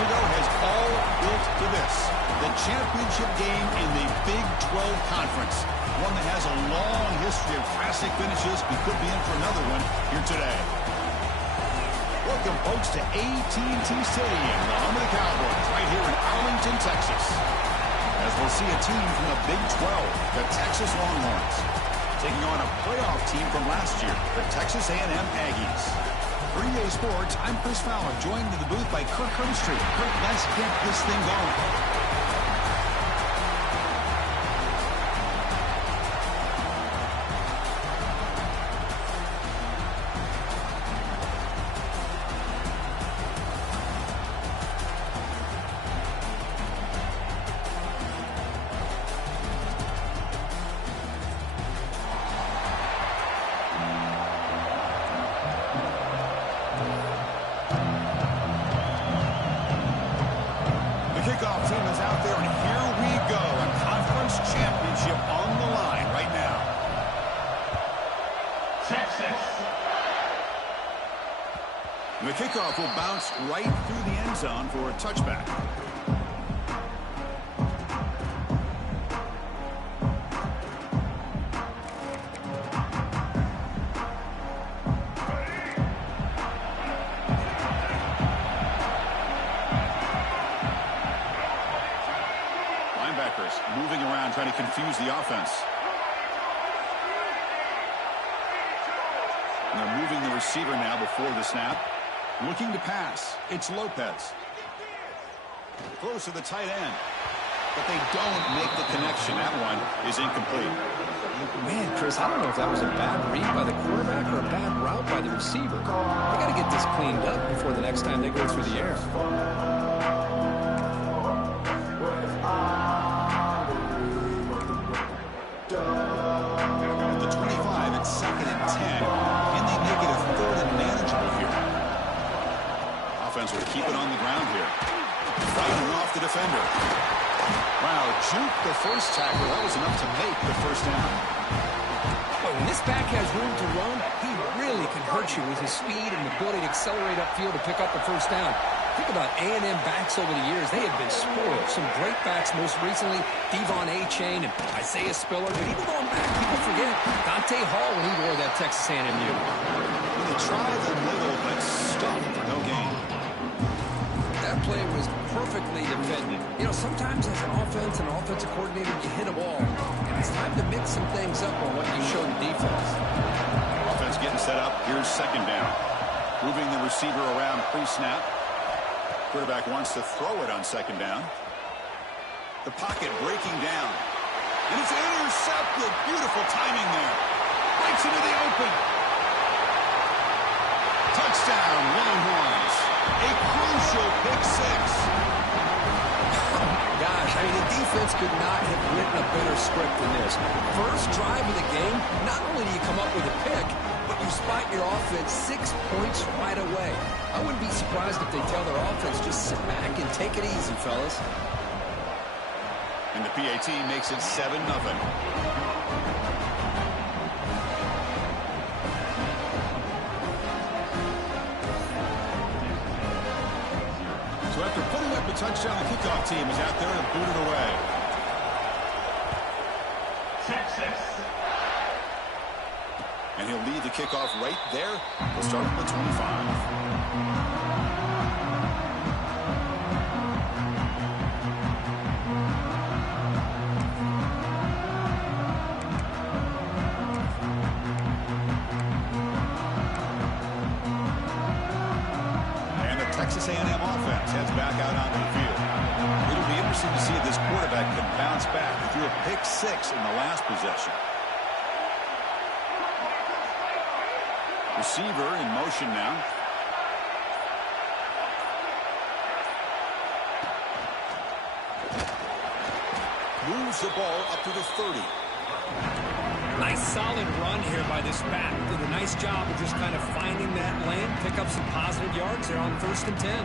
ago has all built to this. The championship game in the Big 12 Conference. One that has a long history of classic finishes. We could be in for another one here today. Welcome, folks, to AT&T Stadium, the home of the Cowboys, right here in Arlington, Texas. As we'll see a team from the Big 12, the Texas Longhorns, taking on a playoff team from last year, the Texas A&M Aggies. For EA Sports, I'm Chris Fowler, joined in the booth by Kirk Herbstreit. Kirk, let's get this thing going. Kickoff team is out there, and here we go. A conference championship on the line right now. Texas. The kickoff will bounce right through the end zone for a touchback. Moving around, trying to confuse the offense. And they're moving the receiver now before the snap. Looking to pass. It's Lopez. Close to the tight end. But they don't make the connection. That one is incomplete. Man, Chris, I don't know if that was a bad read by the quarterback or a bad route by the receiver. They got to get this cleaned up before the next time they go through the air. Will keep it on the ground here. Fighting off the defender. Wow, juke the first tackle. That was enough to make the first down. Well, when this back has room to run, he really can hurt you with his speed and ability to accelerate upfield to pick up the first down. Think about A&M backs over the years. They have been spoiled. Some great backs, most recently Devon A-Chain and Isaiah Spiller. But even going back, people forget Dante Hall when he wore that Texas A&M uniform. When they tried the middle, but stopped for no gain. That play was perfectly defended. You know, sometimes as an offense and offensive coordinator, you hit a ball. And it's time to mix some things up on what you show the defense. Offense getting set up. Here's second down. Moving the receiver around pre-snap. Quarterback wants to throw it on second down. The pocket breaking down. And it's intercepted. Beautiful timing there. Breaks into the open. Touchdown, Longhorns. A crucial pick six. Oh, my gosh. I mean, the defense could not have written a better script than this. First drive of the game, not only do you come up with a pick, but you spot your offense 6 points right away. I wouldn't be surprised if they tell their offense, just sit back and take it easy, fellas. And the PAT makes it 7-0. So after putting up a touchdown, the kickoff team is out there to boot it away. Texas. And he'll lead the kickoff right there. We'll start at the 25. Texas A&M offense heads back out onto the field. It'll be interesting to see if this quarterback can bounce back. He threw a pick six in the last possession. Receiver in motion now. Moves the ball up to the 30. Nice solid run here by this back. Did a nice job of just kind of finding that lane, pick up some positive yards there on 1st and 10.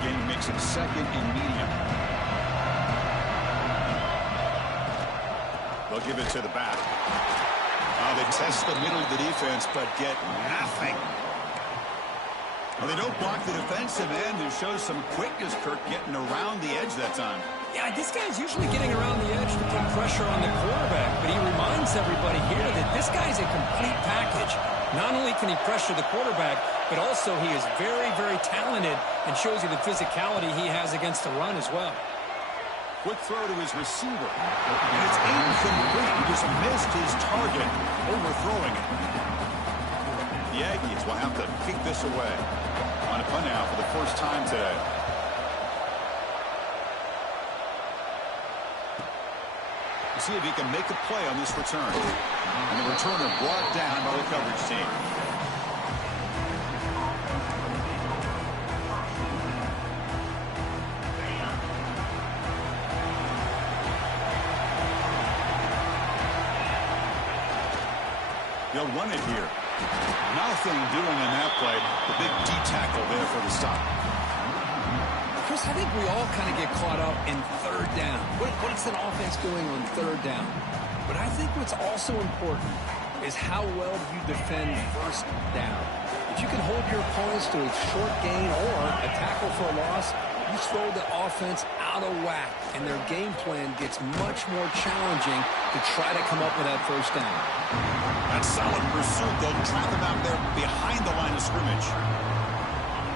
Again, makes it 2nd and medium. They'll give it to the back. They test the middle of the defense, but get nothing. Well, they don't block the defensive end, who shows some quickness, Kirk, getting around the edge that time. Yeah, this guy's usually getting around the edge to put pressure on the quarterback, but he reminds everybody here that this guy's a complete package. Not only can he pressure the quarterback, but also he is very, very talented and shows you the physicality he has against the run as well. Quick throw to his receiver, and it's incomplete. He just missed his target, overthrowing it. The Aggies will have to kick this away on a punt now for the first time today. See if he can make a play on this return. And the returner brought down by the coverage team. They'll run it here. Nothing doing on that play. The big D tackle there for the stop. Chris, I think we all kind of get caught up in third down. What is an offense doing on third down? But I think what's also important is how well you defend first down. If you can hold your opponents to a short gain or a tackle for a loss, you throw the offense out of whack, and their game plan gets much more challenging to try to come up with that first down. That solid pursuit, they'll trap him out there behind the line of scrimmage.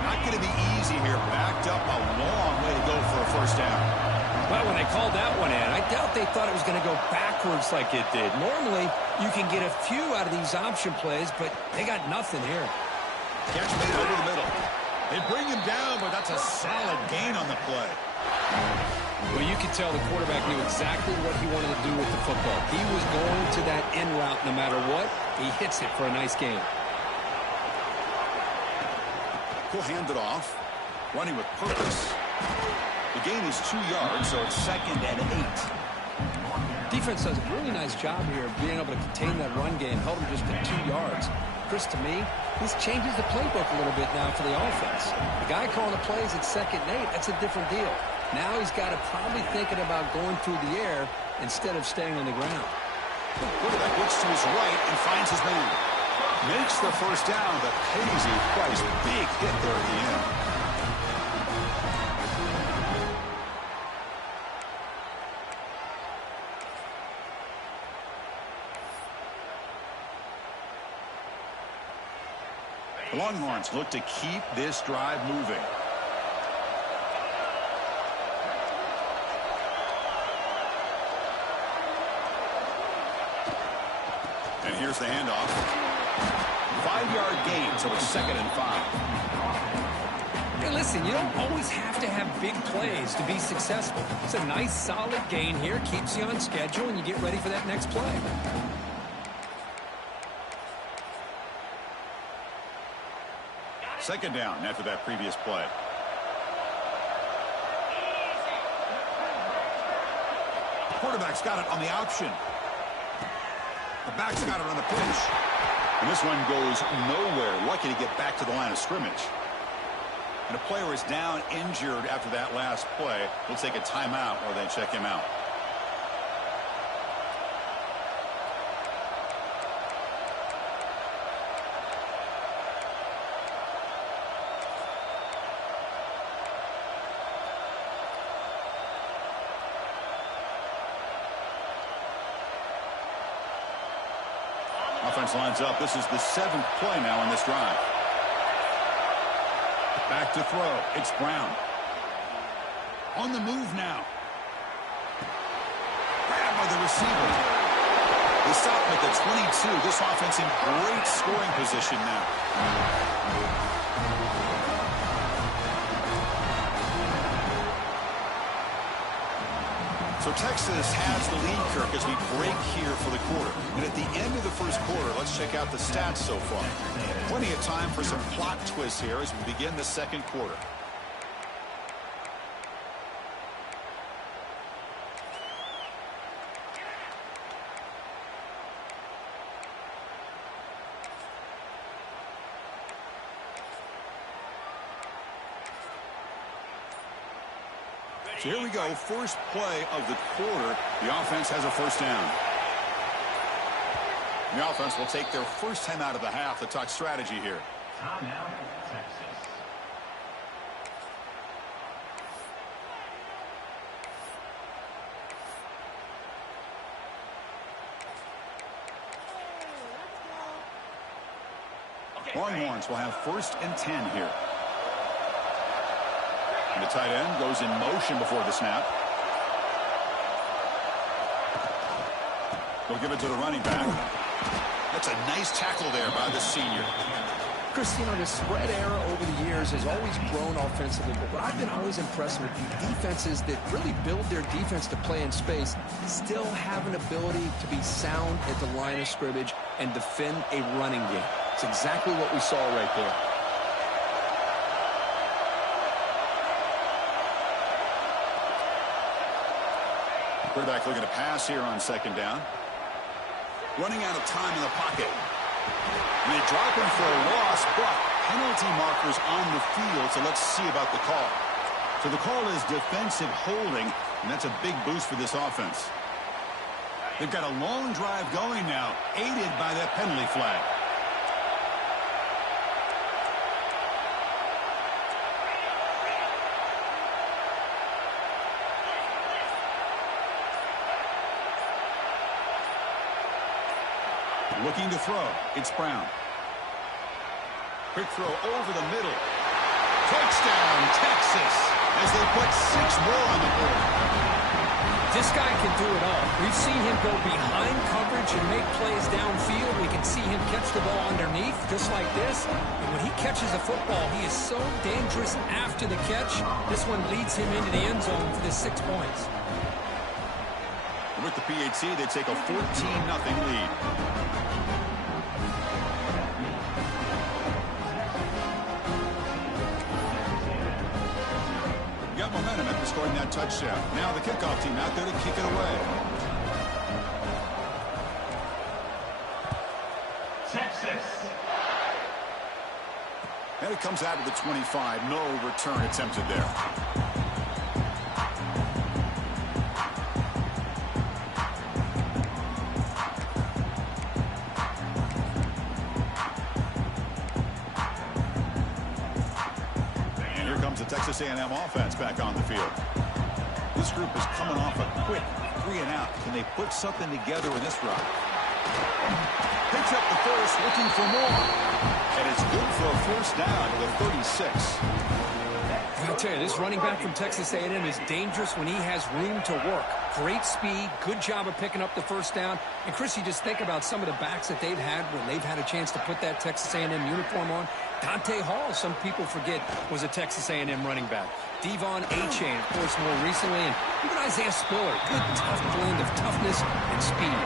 Not going to be easy here. Backed up a long way to go for a first down. Well, when they called that one in, I doubt they thought it was going to go backwards like it did. Normally, you can get a few out of these option plays, but they got nothing here. Catch made over the middle. They bring him down, but that's a solid gain on the play. Well, you can tell the quarterback knew exactly what he wanted to do with the football. He was going to that in route no matter what. He hits it for a nice gain. He'll hand it off. Running with purpose. The gain is 2 yards, so it's 2nd and 8. Defense does a really nice job here of being able to contain that run game, held him just at 2 yards. Chris, to me, this changes the playbook a little bit now for the offense. The guy calling the plays at 2nd and 8, that's a different deal. Now he's got to probably thinking about going through the air instead of staying on the ground. Quarterback looks to his right and finds his man. Makes the first down, but pays a price. Big hit there at the end. The Longhorns look to keep this drive moving. And here's the handoff. 5-yard gain, so it's 2nd and 5. Hey, listen, you don't always have to have big plays to be successful. It's a nice, solid gain here, keeps you on schedule, and you get ready for that next play. Second down after that previous play. Quarterback's got it on the option. The back's got it on the pitch. And this one goes nowhere. Lucky to get back to the line of scrimmage. And a player is down injured after that last play. We'll take a timeout while they check him out. Offense lines up. This is the 7th play now in this drive. Back to throw. It's Brown. On the move now. Grabbed by the receiver. They stop him at the 22. This offense in great scoring position now. So Texas has the lead, Kirk, as we break here for the quarter. And at the end of the first quarter, let's check out the stats so far. Plenty of time for some plot twists here as we begin the second quarter. So here we go, first play of the quarter. The offense has a first down. The offense will take their first time out of the half to talk strategy here. Timeout, Texas. Longhorns will have 1st and 10 here. And the tight end goes in motion before the snap. They'll give it to the running back. That's a nice tackle there by the senior. Chris, you know, the spread era over the years has always grown offensively, but what I've been always impressed with, the defenses that really build their defense to play in space still have an ability to be sound at the line of scrimmage and defend a running game. It's exactly what we saw right there. Quarterback looking to pass here on 2nd down. Running out of time in the pocket. And they drop him for a loss, but penalty markers on the field, so let's see about the call. So the call is defensive holding, and that's a big boost for this offense. They've got a long drive going now, aided by that penalty flag. Looking to throw. It's Brown. Quick throw over the middle. Touchdown, Texas, as they put 6 more on the board. This guy can do it all. We've seen him go behind coverage and make plays downfield. We can see him catch the ball underneath, just like this. And when he catches a football, he is so dangerous after the catch. This one leads him into the end zone for the 6 points. With the PHC, they take a 14-0 lead. Got momentum after scoring that touchdown. Now the kickoff team out there to kick it away. Texas. And it comes out of the 25. No return attempted there. Texas A&M offense back on the field. This group is coming off a quick 3-and-out. Can they put something together in this run? Picks up the first, looking for more. And it's good for a first down to the 36. I'll tell you, this running back from Texas A&M is dangerous when he has room to work. Great speed, good job of picking up the first down. And, Chris, you just think about some of the backs that they've had when they've had a chance to put that Texas A&M uniform on. Dante Hall, some people forget, was a Texas A&M running back. Devon Achane, of course, more recently. And even Isaiah Spiller, good, tough blend of toughness and speed.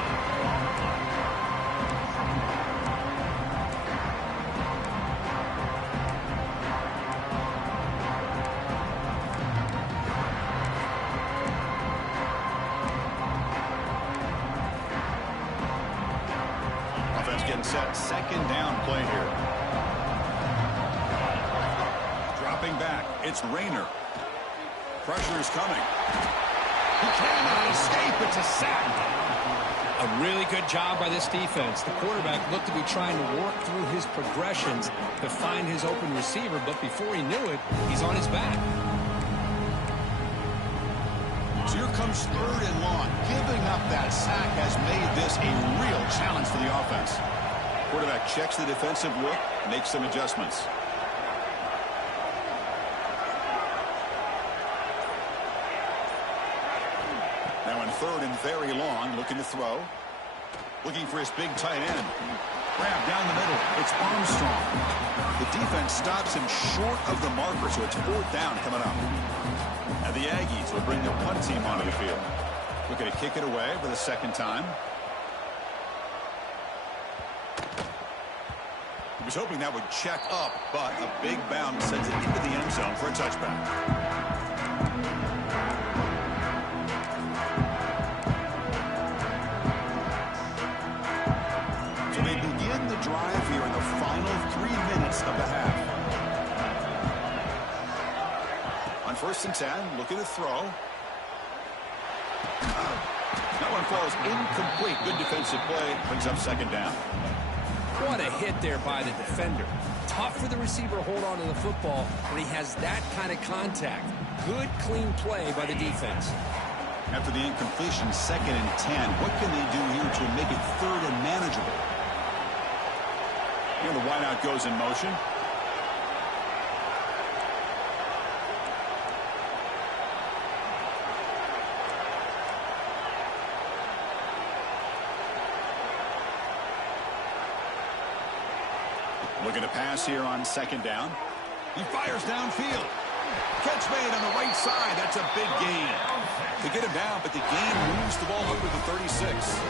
Set 2nd down play here. Dropping back. It's Rayner. Pressure is coming. He cannot escape. It's a sack. A really good job by this defense. The quarterback looked to be trying to work through his progressions to find his open receiver, but before he knew it, he's on his back. So here comes 3rd and long. Giving up that sack has made this a real challenge for the offense. Quarterback checks the defensive look, makes some adjustments. Now in 3rd and very long, looking to throw. Looking for his big tight end. Grab down the middle. It's Armstrong. The defense stops him short of the marker, so it's 4th down coming up. Now the Aggies will bring their punt team onto the field. Looking to kick it away for the 2nd time. He was hoping that would check up, but a big bounce sends it into the end zone for a touchback. So they begin the drive here in the final 3 minutes of the half. On 1st and 10, looking to throw. Not one falls incomplete. Good defensive play. Brings up second down. What a hit there by the defender. Tough for the receiver to hold on to the football when he has that kind of contact. Good, clean play by the defense. After the incompletion, 2nd and 10. What can they do here to make it 3rd and manageable? Here the wideout goes in motion. Looking to pass here on 2nd down. He fires downfield. Catch made on the right side. That's a big gain. To get him down, but the gain moves the ball over the 36.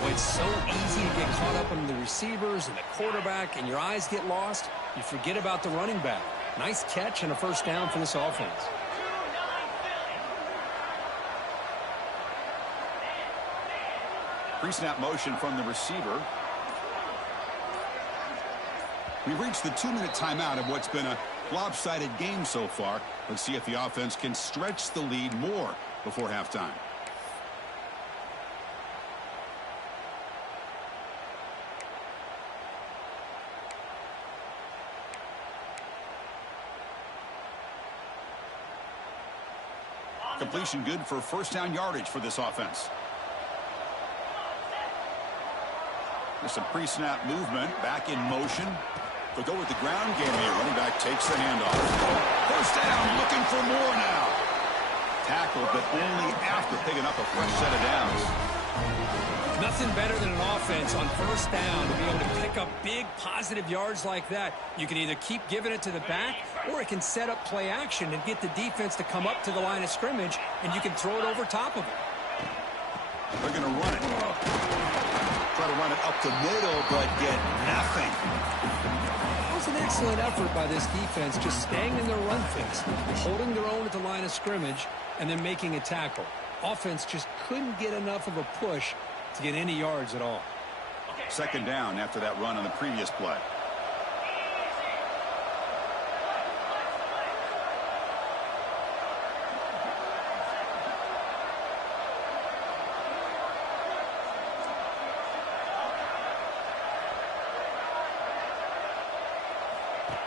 Boy, it's so easy to get caught up on the receivers and the quarterback, and your eyes get lost. You forget about the running back. Nice catch and a first down for this offense. Pre-snap motion from the receiver. We've reached the 2-minute timeout of what's been a lopsided game so far. Let's see if the offense can stretch the lead more before halftime. Completion good for first down yardage for this offense. There's some pre-snap movement. Back in motion. They'll go with the ground game here. Running back takes the handoff. First down, looking for more now. Tackled, but only after picking up a fresh set of downs. Nothing better than an offense on first down to be able to pick up big positive yards like that. You can either keep giving it to the back, or it can set up play action and get the defense to come up to the line of scrimmage, and you can throw it over top of it. They're going to run it. Try to run it up the middle, but get nothing. That was an excellent effort by this defense, just staying in their run fix, holding their own at the line of scrimmage, and then making a tackle. Offense just couldn't get enough of a push to get any yards at all. Second down after that run on the previous play.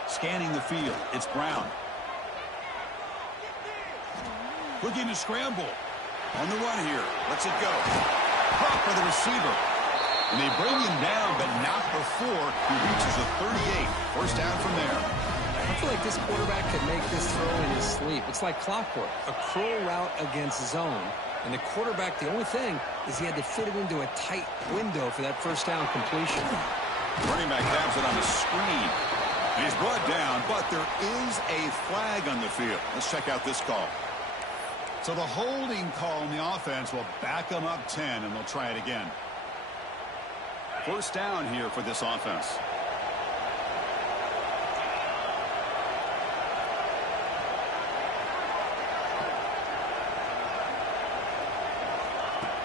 Scanning the field, it's Brown. Looking to scramble. On the run here. Lets it go. Caught by the receiver. And they bring him down, but not before he reaches the 38. First down from there. I feel like this quarterback could make this throw in his sleep. It's like clockwork. A crow route against zone. And the quarterback, the only thing is he had to fit it into a tight window for that first down completion. Running back grabs it on the screen. And he's brought down, but there is a flag on the field. Let's check out this call. So the holding call on the offense will back them up 10, and they'll try it again. First down here for this offense.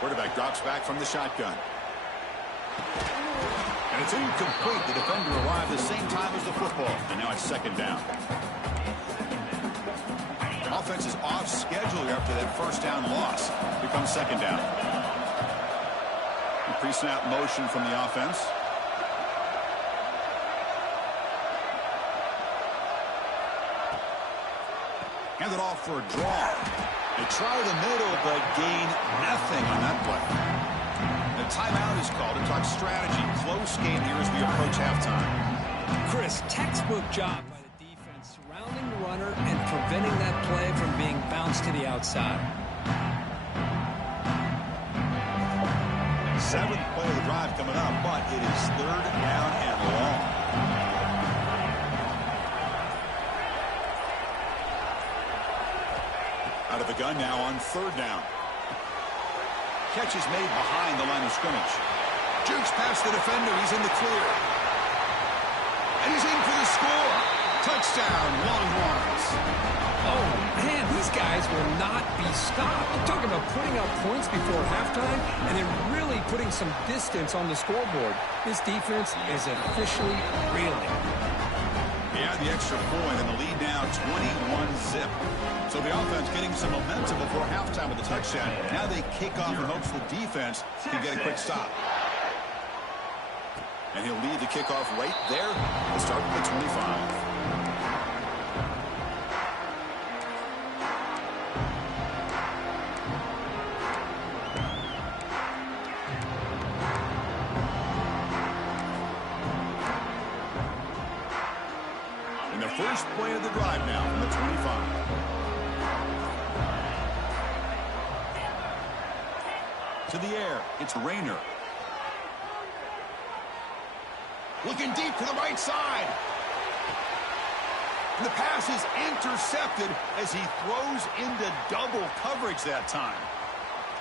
Quarterback drops back from the shotgun. And it's incomplete. The defender arrived the same time as the football. And now it's second down. The offense is off schedule after that first down loss. Becomes second down. Pre-snap motion from the offense. Hand it off for a draw. They try the middle, but gain nothing on that play. The timeout is called to talk strategy. Close game here as we approach halftime. Chris, textbook job by the defense, surrounding the runner and preventing that play from being bounced to the outside. Seventh play of the drive coming up, but it is third down and long. Out of the gun now on third down. Catch is made behind the line of scrimmage. Jukes past the defender. He's in the clear. And he's in for the score. Touchdown, Longhorns. Oh, man, these guys will not be stopped. You're talking about putting up points before halftime and then really putting some distance on the scoreboard. This defense is officially reeling. They add the extra point, and the lead now 21-zip. So the offense getting some momentum before halftime with the touchdown. Now they kick off in hopes the defense can get a quick stop. And he'll lead the kickoff right there to start with the 25. First play of the drive now from the 25. To the air, it's Rayner. Looking deep to the right side. And the pass is intercepted as he throws into double coverage that time.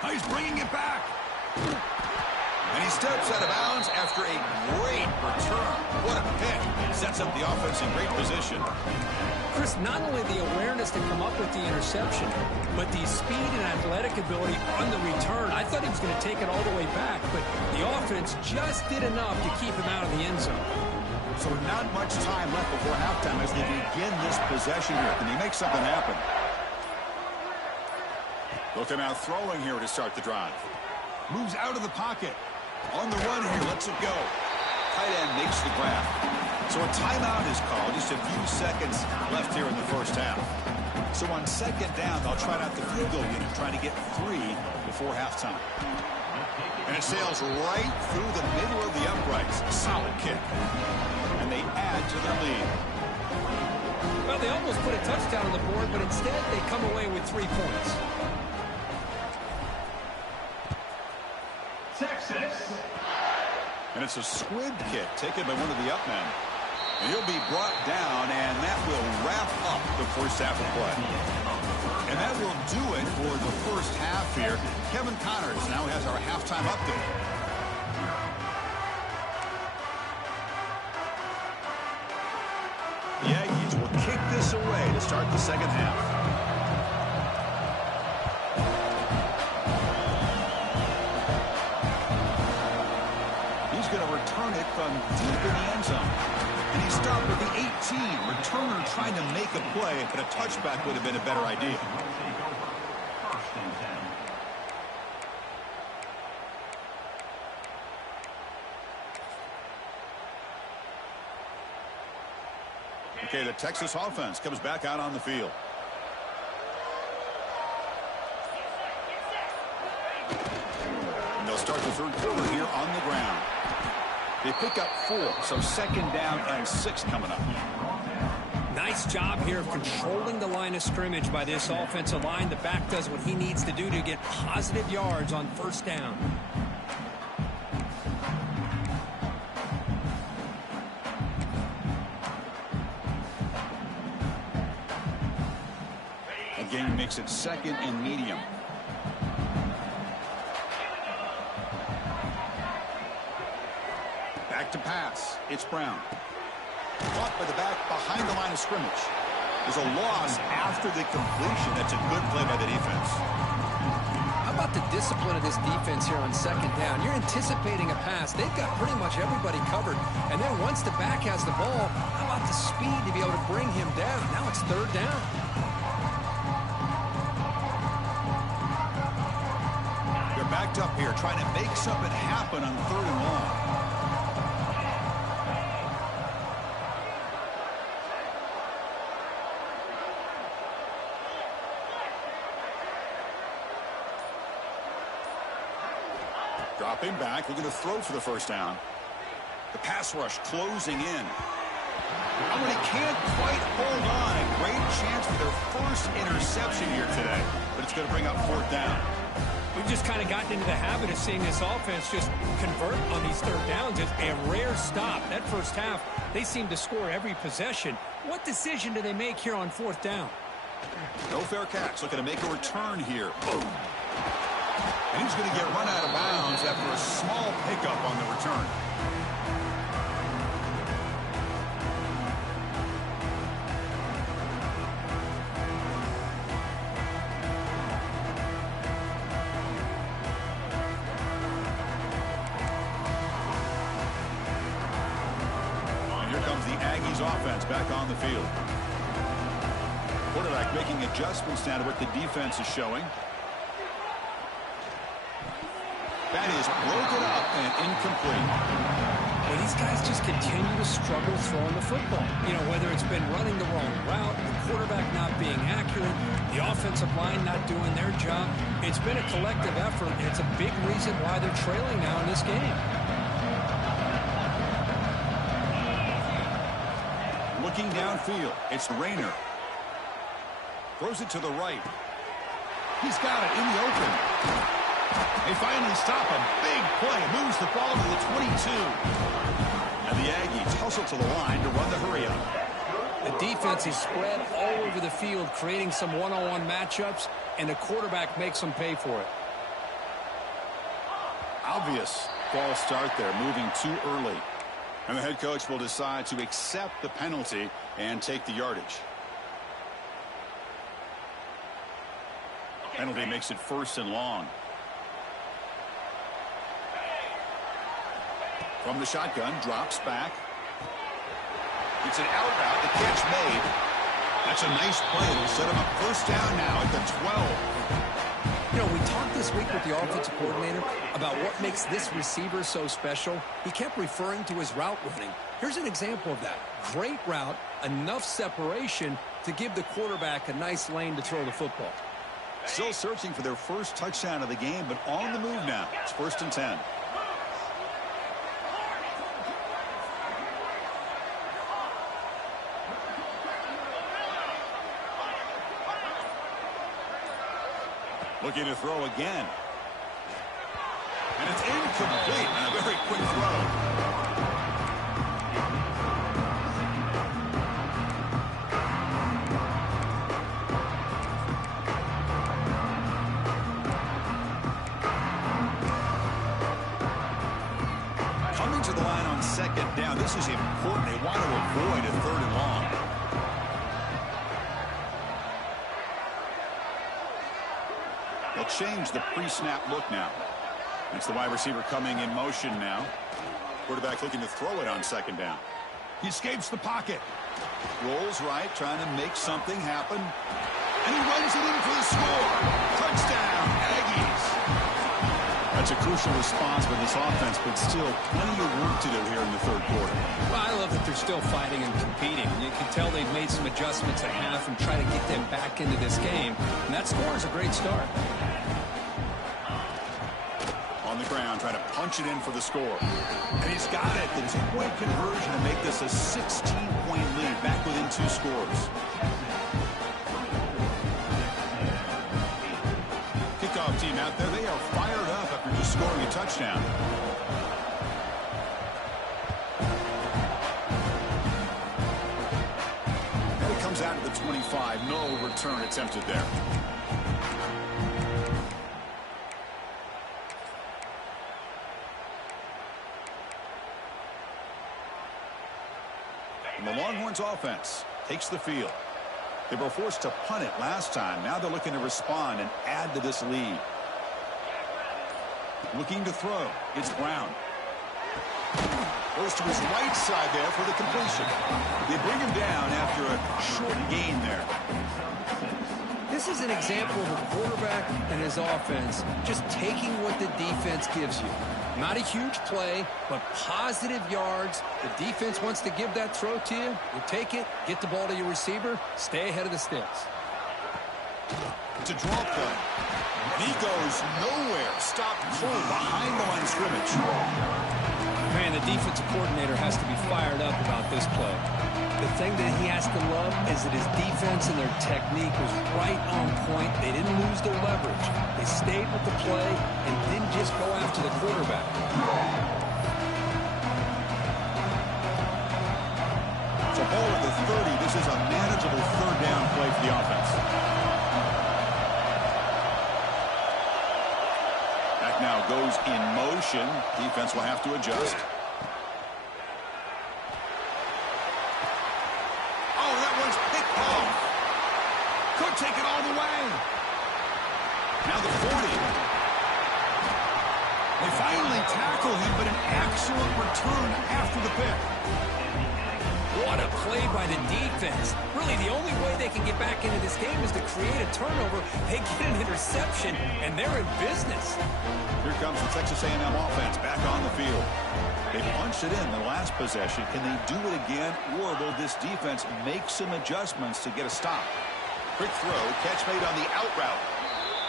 He's bringing it back. And he steps out of bounds after a great return. What a pick. Sets up the offense in great position. Chris, not only the awareness to come up with the interception, but the speed and athletic ability on the return. I thought he was going to take it all the way back, but the offense just did enough to keep him out of the end zone. So not much time left before halftime as they begin this possession here. Can he make something happen? Looking out throwing here to start the drive. Moves out of the pocket. On the run here, lets it go. Tight end makes the grab. So a timeout is called. Just a few seconds left here in the first half. So on second down, they'll try out the field goal unit, trying to get 3 before halftime. And it sails right through the middle of the uprights. Solid kick. And they add to their lead. Well, they almost put a touchdown on the board, but instead they come away with 3 points. Texas. And it's a squib kick taken by one of the up men. And he'll be brought down, and that will wrap up the first half of play. And that will do it for the first half here. Kevin Connors now has our halftime update. The Aggies will kick this away to start the second half. Return it from deep in the end zone. And he stopped at the 18. Returner trying to make a play, but a touchback would have been a better idea. Okay, the Texas offense comes back out on the field. And they'll start the third quarter here on the ground. They pick up 4, so second down and 6 coming up. Nice job here of controlling the line of scrimmage by this offensive line. The back does what he needs to do to get positive yards on first down. Again, makes it second and medium. Back to pass. It's Brown. Caught by the back behind the line of scrimmage. There's a loss after the completion. That's a good play by the defense. How about the discipline of this defense here on second down? You're anticipating a pass. They've got pretty much everybody covered. And then once the back has the ball, how about the speed to be able to bring him down? Now it's third down. They're backed up here trying to make something happen on third and long. Dropping back, looking to throw for the first down. The pass rush closing in. Oh, and he can't quite hold on. A great chance for their first interception here today, but it's going to bring up fourth down. We've just kind of gotten into the habit of seeing this offense just convert on these third downs. It's a rare stop. That first half, they seem to score every possession. What decision do they make here on fourth down? No fair catch. Looking to make a return here. Boom. And he's going to get run out of bounds after a small pickup on the return. And here comes the Aggies offense back on the field. making adjustments now to what the defense is showing. That is broken up and incomplete. Well, these guys just continue to struggle throwing the football. You know, whether it's been running the wrong route, the quarterback not being accurate, the offensive line not doing their job. It's been a collective effort, and it's a big reason why they're trailing now in this game. Looking downfield, it's Rayner. Throws it to the right. He's got it in the open. They finally stop a big play. Moves the ball to the 22. And the Aggies hustle to the line to run the hurry-up. The defense is spread all over the field, creating some one-on-one matchups, and the quarterback makes them pay for it. Obvious false start there, moving too early. And the head coach will decide to accept the penalty and take the yardage. Penalty makes it 1st and long. From the shotgun, drops back. It's an out route, the catch made. That's a nice play. It'll set him up 1st down now at the 12. You know, we talked this week with the offensive coordinator about what makes this receiver so special. He kept referring to his route running. Here's an example of that. Great route, enough separation to give the quarterback a nice lane to throw the football. Still searching for their first touchdown of the game, but on the move now. It's 1st and 10. Looking to throw again. And it's incomplete and a very quick throw. Coming to the line on 2nd down. This is important. They want to avoid a 3rd and long. They'll change the pre-snap look now. It's the wide receiver coming in motion now. Quarterback looking to throw it on 2nd down. He escapes the pocket. Rolls right, trying to make something happen. And he runs it in for the score. Touchdown, Aggies. That's a crucial response for this offense, but still plenty of work to do here in the 3rd quarter. Well, I love that they're still fighting and competing. You can tell they've made some adjustments at half and try to get them back into this game. And that score is a great start. On the ground, trying to punch it in for the score. And he's got it. The 2-point conversion to make this a 16-point lead, back within 2 scores. Kickoff team out there. They are fired up after just scoring a touchdown. And it comes out to the 25. No return attempted there. And the Longhorns offense takes the field. They were forced to punt it last time. Now they're looking to respond and add to this lead. Looking to throw. It's Brown. Goes to his right side there for the completion. They bring him down after a short gain there. This is an example of a quarterback and his offense just taking what the defense gives you. Not a huge play, but positive yards. The defense wants to give that throw to you. You take it, get the ball to your receiver, stay ahead of the sticks. It's a draw play. And he goes nowhere. Stopped cold behind the line of scrimmage. Man, the defensive coordinator has to be fired up about this play. The thing that he has to love is that his defense and their technique was right on point. They didn't lose their leverage. They stayed with the play and didn't just go after the quarterback. So ball at the 30. This is a manageable 3rd down play for the offense. Back now goes in motion. Defense will have to adjust. Take it all the way. Now the 40. They finally tackle him, but an excellent return after the pick. What a play by the defense. Really, the only way they can get back into this this game is to create a turnover. They get an interception, and they're in business. Here comes the Texas A&M offense back on the field. They punched it in the last possession. Can they do it again, or will this defense make some adjustments to get a stop? Quick throw, catch made on the out route.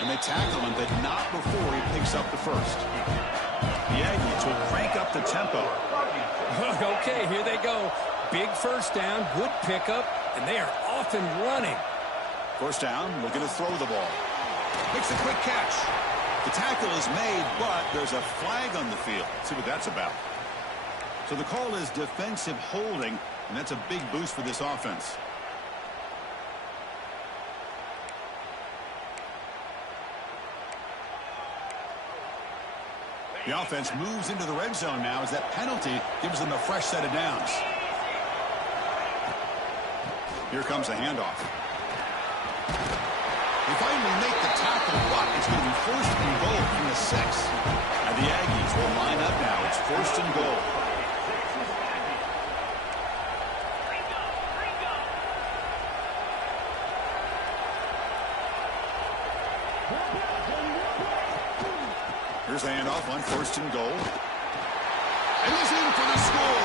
And they tackle him, but not before he picks up the first. The Aggies will crank up the tempo. Okay, here they go. Big first down, good pickup, and they are off and running. First down, looking to throw the ball. Makes a quick catch. The tackle is made, but there's a flag on the field. Let's see what that's about. So the call is defensive holding, and that's a big boost for this offense. The offense moves into the red zone now as that penalty gives them a fresh set of downs. Here comes a handoff. They finally make the tackle, but it's going to be first and goal from the 6. And the Aggies will line up now. It's first and goal. Here's the handoff on first and goal. And he's in for the score.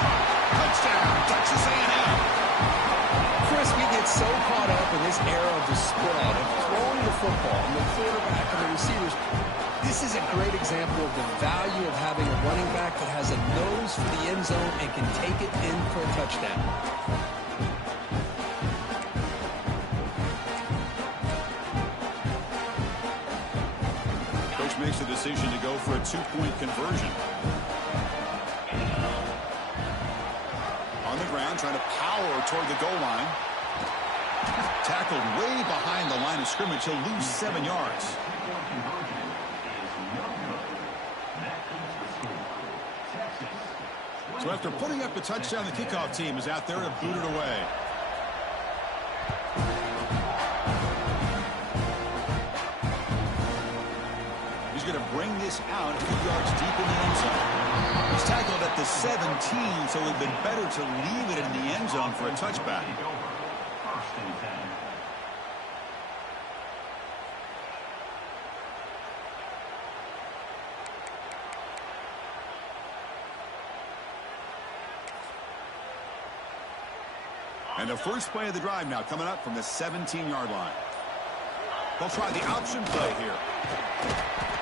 Touchdown, Texas A&M. Chris, we get so caught up in this era of the spread, of throwing the football, and the quarterback and the receivers. This is a great example of the value of having a running back that has a nose for the end zone and can take it in for a touchdown. Makes the decision to go for a 2-point conversion. On the ground, trying to power toward the goal line. Tackled way behind the line of scrimmage. He'll lose 7 yards. So after putting up a touchdown, the kickoff team is out there to boot it away. Going to bring this out a few yards deep in the end zone. He's tackled at the 17, so it would have been better to leave it in the end zone for a touchback. And the first play of the drive now coming up from the 17-yard line. They'll try the option play here.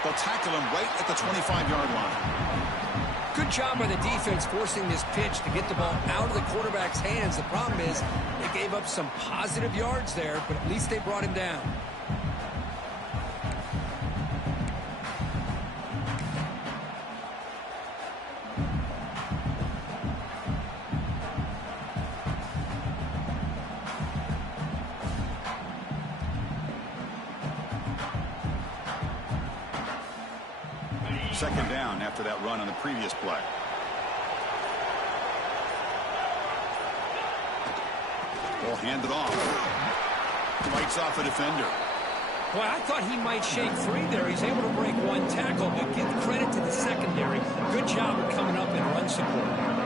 They'll tackle him right at the 25-yard line. Good job by the defense forcing this pitch to get the ball out of the quarterback's hands. The problem is they gave up some positive yards there, but at least they brought him down. Second down after that run on the previous play. Ball handed off. Fights off a defender. Well, I thought he might shake free there. He's able to break one tackle, but give credit to the secondary. Good job of coming up and run support.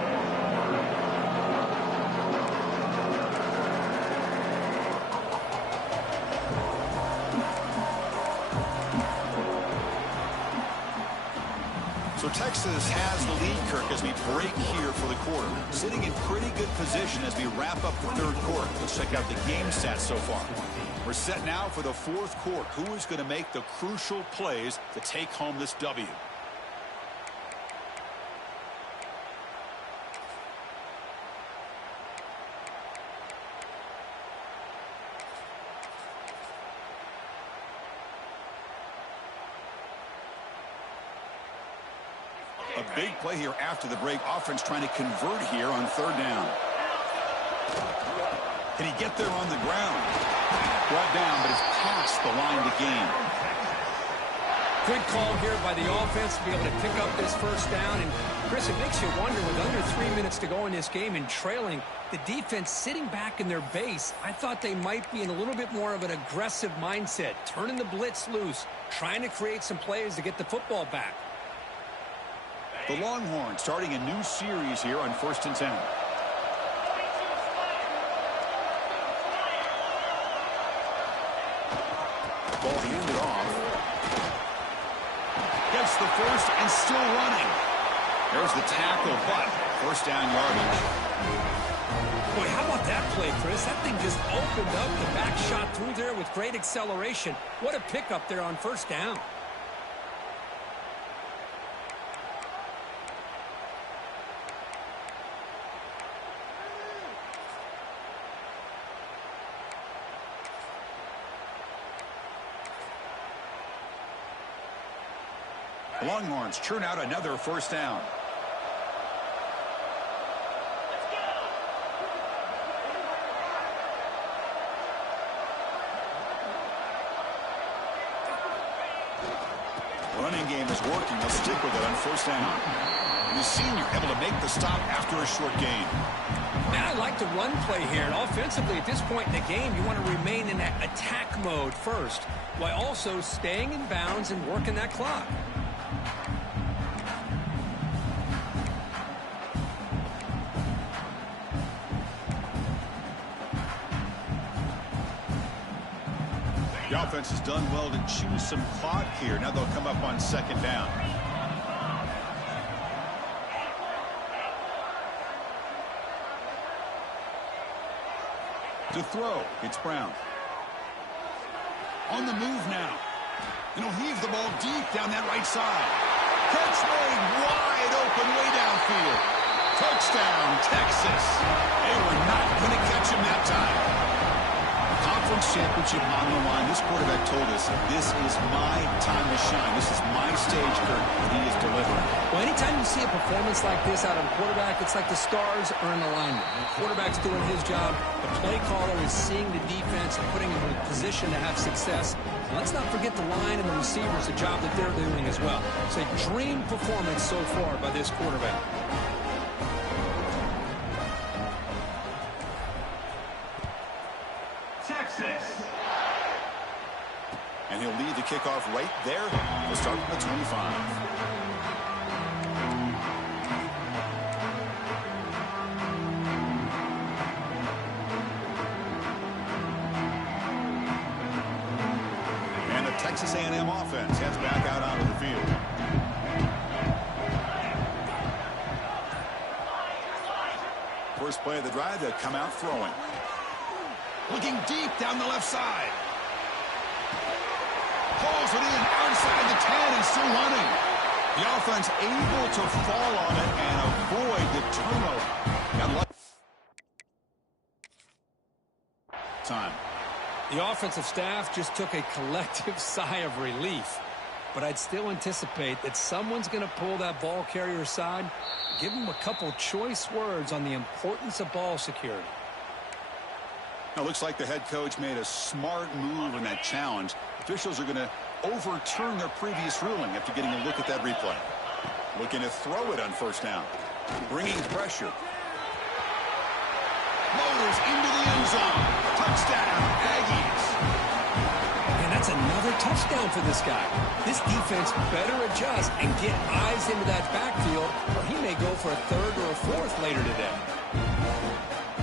So Texas has the lead, Kirk, as we break here for the quarter. Sitting in pretty good position as we wrap up the third quarter. Let's check out the game stats so far. We're set now for the fourth quarter. Who is going to make the crucial plays to take home this W? A big play here after the break. Offense trying to convert here on third down. Can he get there on the ground? Brought down, but it's past the line to gain. Good call here by the offense to be able to pick up this first down. And, Chris, it makes you wonder, with under 3 minutes to go in this game and trailing, the defense sitting back in their base, I thought they might be in a little bit more of an aggressive mindset, turning the blitz loose, trying to create some plays to get the football back. The Longhorns starting a new series here on 1st and 10. Ball handed off. Gets the first and still running. There's the tackle, but first down yardage. Boy, how about that play, Chris? That thing just opened up. The back shot through there with great acceleration. What a pickup there on first down. The Longhorns churn out another first down. Running game is working. They'll stick with it on first down. The senior able to make the stop after a short gain. Man, I like the run play here. And offensively, at this point in the game, you want to remain in that attack mode first, while also staying in bounds and working that clock. The offense has done well to choose some clock here. Now they'll come up on second down. To throw, it's Brown. On the move now. And he'll heave the ball deep down that right side. Catch made wide open way downfield. Touchdown, Texas. They were not going to catch him that time. Conference championship on the line. This quarterback told us, this is my time to shine. This is my stage, Kurt, and he is delivering. Well, anytime you see a performance like this out of a quarterback, it's like the stars are in alignment. The quarterback's doing his job. The play caller is seeing the defense and putting him in a position to have success. And let's not forget the line and the receivers, the job that they're doing as well. It's a dream performance so far by this quarterback. And he'll lead the kickoff right there. We'll start from the 25. And the Texas A&M offense heads back out onto the field. First play of the drive, they come out throwing. Looking deep down the left side. Pulls it in outside the 10 and still running. The offense able to fall on it and avoid the turnover. Time. The offensive staff just took a collective sigh of relief. But I'd still anticipate that someone's going to pull that ball carrier aside, give him a couple choice words on the importance of ball security. It looks like the head coach made a smart move in that challenge. Officials are going to overturn their previous ruling after getting a look at that replay. Looking to throw it on first down. Bringing pressure. Motors into the end zone. Touchdown, Aggies. And that's another touchdown for this guy. This defense better adjust and get eyes into that backfield, or he may go for a third or a fourth later today.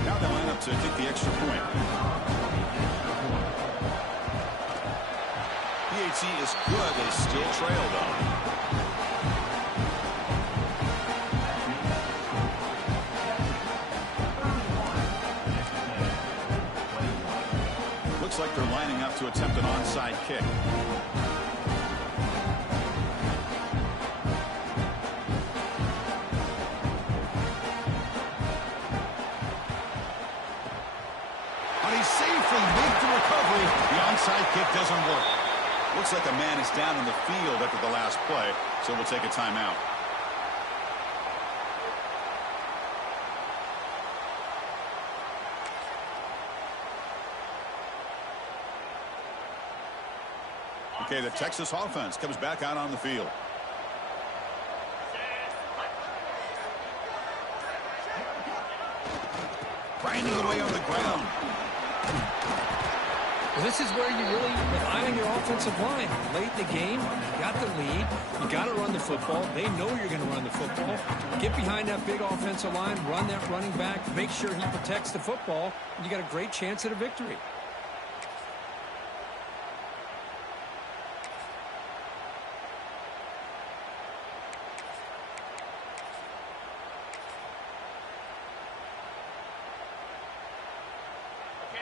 Now they line up to kick the extra point. PAT is good. They still trail, though. Looks like they're lining up to attempt an onside kick. The onside kick doesn't work. Looks like a man is down in the field after the last play, so we'll take a timeout. Okay, the Texas offense comes back out on the field. Grinding away on the ground. Well, this is where you really rely on your offensive line. Late in the game, you got the lead. You got to run the football. They know you're going to run the football. Get behind that big offensive line, run that running back, make sure he protects the football, and you got a great chance at a victory.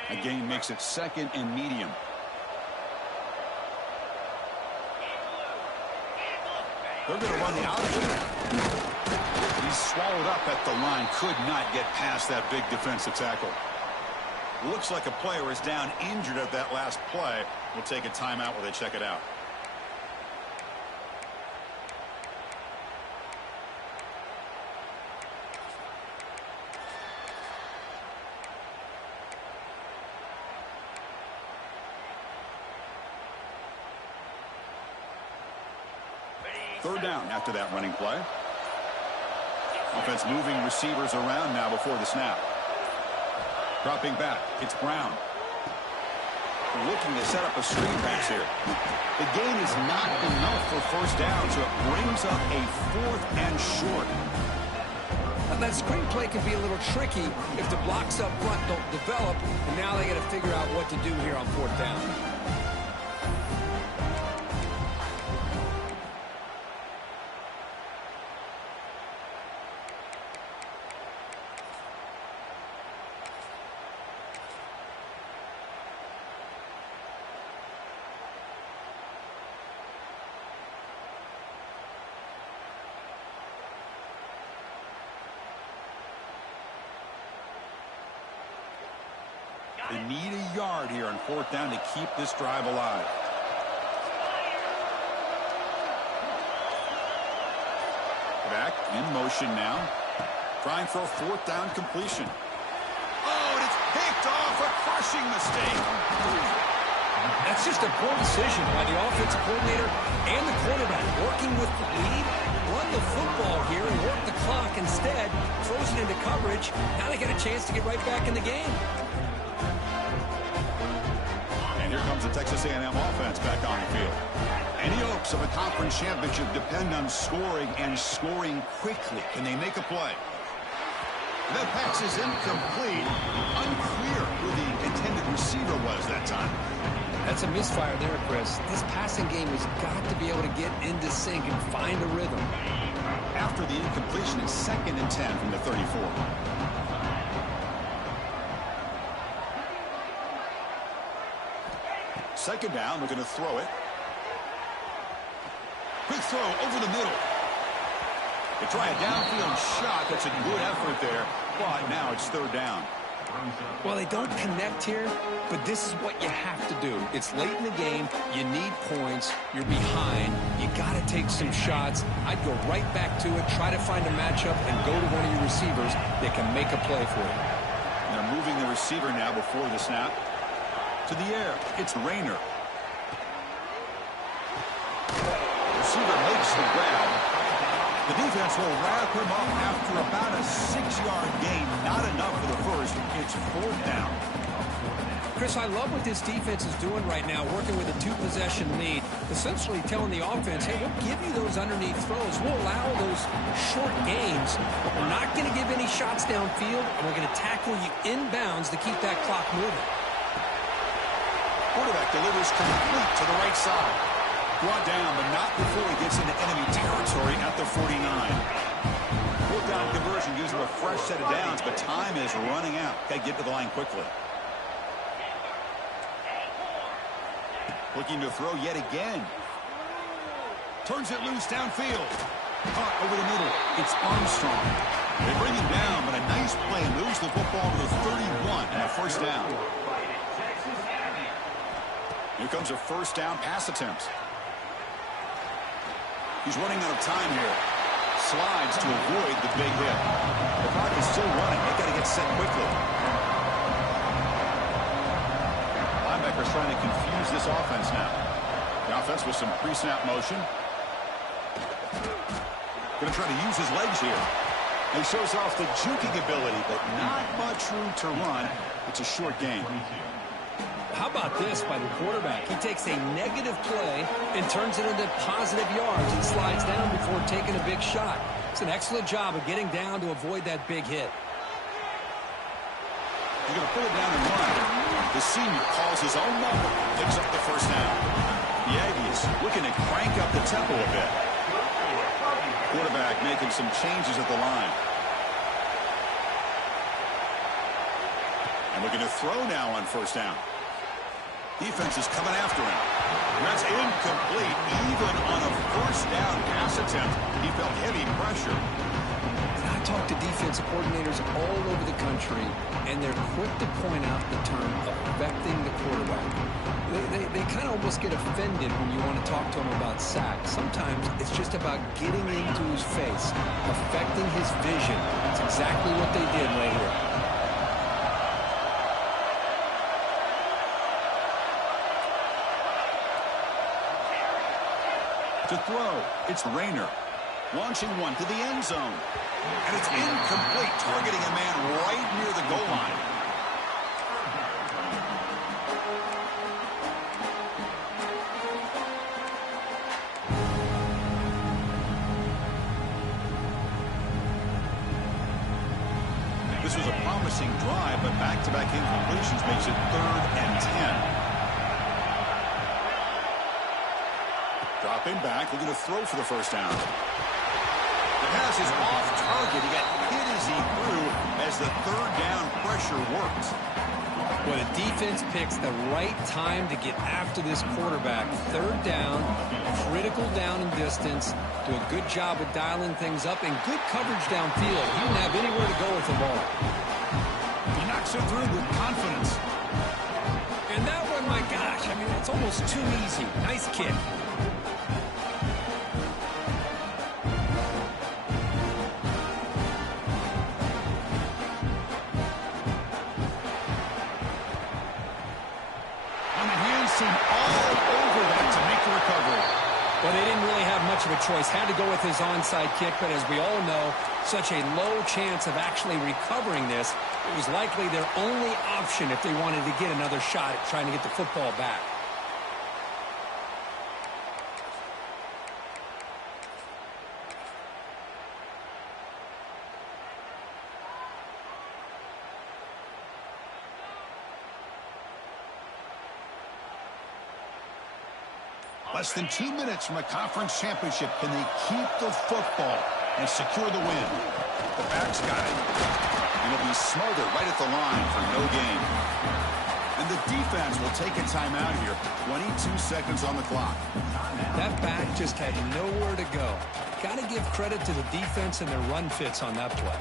A gain makes it 2nd and medium. They're going to run the option. He's swallowed up at the line. Could not get past that big defensive tackle. Looks like a player is down injured at that last play. We'll take a timeout while they check it out. Third down after that running play. Offense moving receivers around now before the snap. Dropping back, it's Brown. Looking to set up a screen pass here. The gain is not enough for first down, so it brings up a 4th and short. Now, that screen play can be a little tricky if the blocks up front don't develop, and now they got to figure out what to do here on 4th down. They need a yard here on 4th down to keep this drive alive. Back in motion now. Trying for a 4th down completion. Oh, and it's picked off. A crushing mistake. That's just a poor decision by the offensive coordinator and the quarterback. Working with the lead, run the football here and work the clock instead. Throws it into coverage. Now they get a chance to get right back in the game. And here comes the Texas A&M offense back on the field. Any hopes of a conference championship depend on scoring and scoring quickly. Can they make a play? The pass is incomplete. Unclear who the intended receiver was that time. That's a misfire there, Chris. This passing game has got to be able to get into sync and find a rhythm. After the incompletion, it's 2nd and 10 from the 34. Second down, we're going to throw it. Quick throw over the middle. They try a downfield shot. That's a good effort there, but now it's 3rd down. Well, they don't connect here, but this is what you have to do. It's late in the game. You need points. You're behind. You got to take some shots. I'd go right back to it, try to find a matchup, and go to one of your receivers that can make a play for you. They're moving the receiver now before the snap. To the air, it's Rayner. Receiver makes the grab. The defense will wrap him up after about a 6-yard gain. Not enough for the first. It's 4th down. Chris, I love what this defense is doing right now, working with a 2-possession lead, essentially telling the offense, hey, we'll give you those underneath throws. We'll allow those short gains, but we're not going to give any shots downfield, and we're going to tackle you inbounds to keep that clock moving. Quarterback delivers complete to the right side. Brought down, but not before he gets into enemy territory at the 49. 4th down conversion gives him a fresh set of downs, but time is running out. Got to get to the line quickly. Looking to throw yet again. Turns it loose downfield. Caught over the middle. It's Armstrong. They bring him down, but a nice play moves the football to the 31 and a 1st down. Here comes a 1st down pass attempt. He's running out of time here. Slides to avoid the big hit. The clock is still running. They got to get set quickly. Linebacker's trying to confuse this offense now. The offense with some pre-snap motion. Going to try to use his legs here. He shows off the juking ability, but not much room to run. It's a short game. How about this by the quarterback? He takes a negative play and turns it into positive yards and slides down before taking a big shot. It's an excellent job of getting down to avoid that big hit. He's going to pull it down and run. The senior calls his own number, picks up the 1st down. The Aggies looking to crank up the tempo a bit. Quarterback making some changes at the line. And looking to throw now on first down. Defense is coming after him. That's incomplete. Even on a first down pass attempt, he felt heavy pressure. I talk to defensive coordinators all over the country, and they're quick to point out the term affecting the quarterback. They kind of almost get offended when you want to talk to them about sacks. Sometimes it's just about getting into his face, affecting his vision. That's exactly what they did right here. To throw, it's Rayner. Launching one to the end zone. And it's incomplete, targeting a man right near the goal line. This was a promising drive, but back-to-back incompletions makes it 3rd and 10. Dropping back, looking to throw for the first down. The pass is off target. He got hit as he threw as the 3rd down pressure worked. Well, the defense picks the right time to get after this quarterback. 3rd down, critical down and distance. Do a good job of dialing things up and good coverage downfield. He didn't have anywhere to go with the ball. He knocks it through with confidence. And that one, my gosh, I mean, it's almost too easy. Nice kick. Well, they didn't really have much of a choice. Had to go with his onside kick, but as we all know, such a low chance of actually recovering this. It was likely their only option if they wanted to get another shot at trying to get the football back. Less than 2 minutes from a conference championship. Can they keep the football and secure the win? The back's got it. And it'll be smothered right at the line for no gain. And the defense will take a timeout here. 22 seconds on the clock. That back just had nowhere to go. Got to give credit to the defense and their run fits on that play.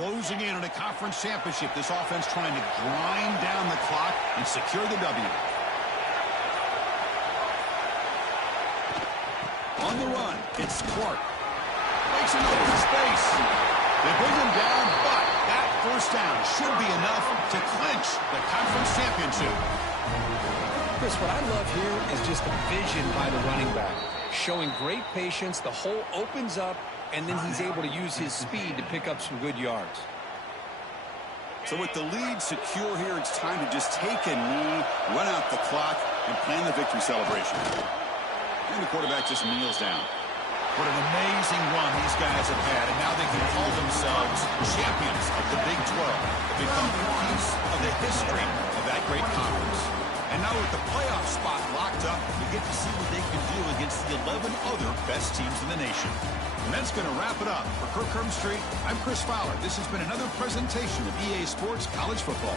Closing in on a conference championship. This offense trying to grind down the clock and secure the W. On the run, it's Clark. Makes an open space. They bring him down, but that first down should be enough to clinch the conference championship. Chris, what I love here is just the vision by the running back. Showing great patience, the hole opens up, and then he's able to use his speed to pick up some good yards. So with the lead secure here, it's time to just take a knee, run out the clock, and plan the victory celebration. And the quarterback just kneels down. What an amazing run these guys have had, and now they can call themselves champions of the Big 12. They've become a piece of the history of that great conference. And now with the playoff spot locked up, we get to see what they can do against the 11 other best teams in the nation. And that's going to wrap it up. For Kirk Street, I'm Chris Fowler. This has been another presentation of EA Sports College Football.